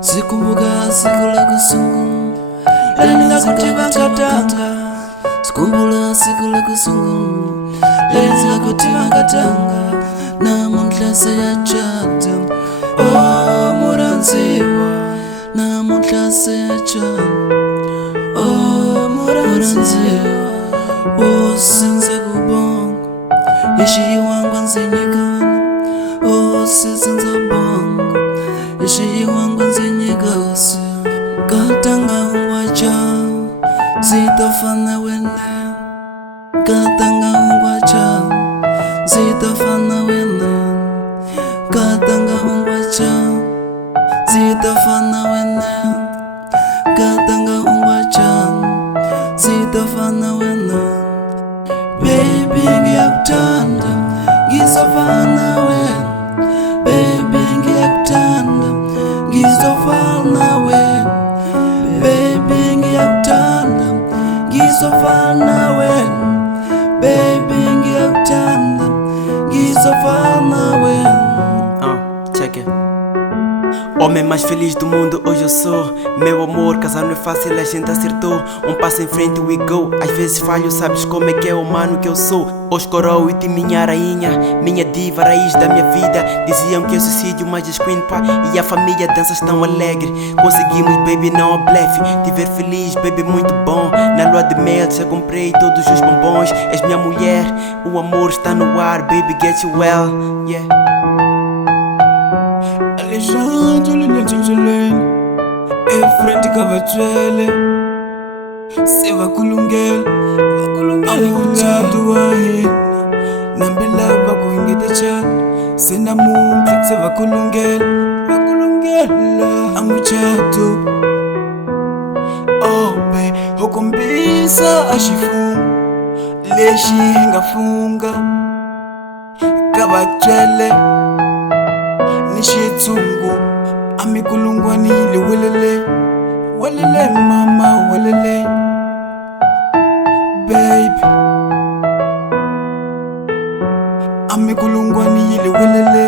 Sikumbuka siku la kusungu lenza kutiba katanga. Sikumbula siku la kusungu lenza kutiba katanga. Namuhla seyachata oh muranziwa. Namuhla seyachata oh muranziwa. Oh senze kubonga Yeshi wangu nzenyekana. Oh senze bonga Yeshi wangu nzenyekana. Katanga ungwacha zitafana wene. Katanga ungwacha zitafana wene. Katanga ungwacha zitafana wene. Katanga ungwacha zitafana wene. Baby ngiyakuthanda ngizofana wena. Baby ngiyakuthanda ngizofana wena. Baby ngiyakuthanda ngizofana wena. Baby ngiyakuthanda ngizofana wena. Check it. Homem mais feliz do mundo hoje eu sou. Meu amor, casar não é fácil, a gente acertou. Passo em frente, we go. Às vezes falho, sabes como é que é o humano que eu sou. Hoje coroa e de minha rainha, minha diva, raiz da minha vida. Diziam que eu suicídio, mas as queen pá e a família danças tão alegre. Conseguimos, baby, não há blefe. Te ver feliz, baby, muito bom. Na lua de mel já comprei todos os bombons. És minha mulher, o amor está no ar. Baby, get you well, yeah. Alejandro linetshintshileni efrenti kavatshwele se vakulungela amutsatu wa hina nambe lava kuingeta chana se namuntlha se vakulungela amutsatu obe hokombisa a xifungo lexi hi nga funga kavatshwele ni xitshungu amikulungwanile welele mama welele. Baby amikulungwanile welele.